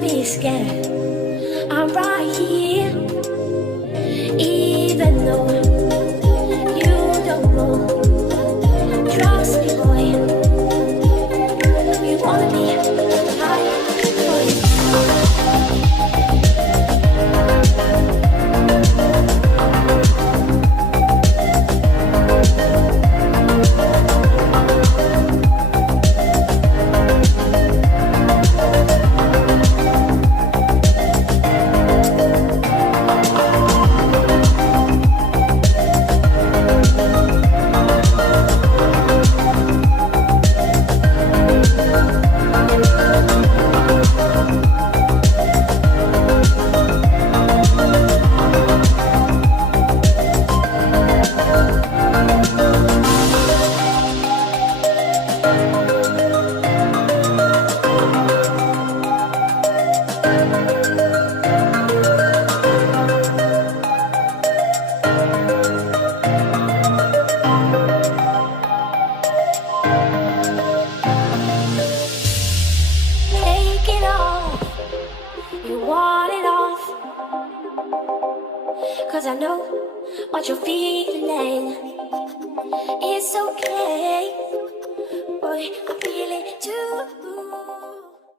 be scared. I'm right here, even though you don't know. Trust me, boy. You wanna be high, boy. Take it off, you want it off. 'Cause I know what you're feeling. It's okay, boy, I feel it too.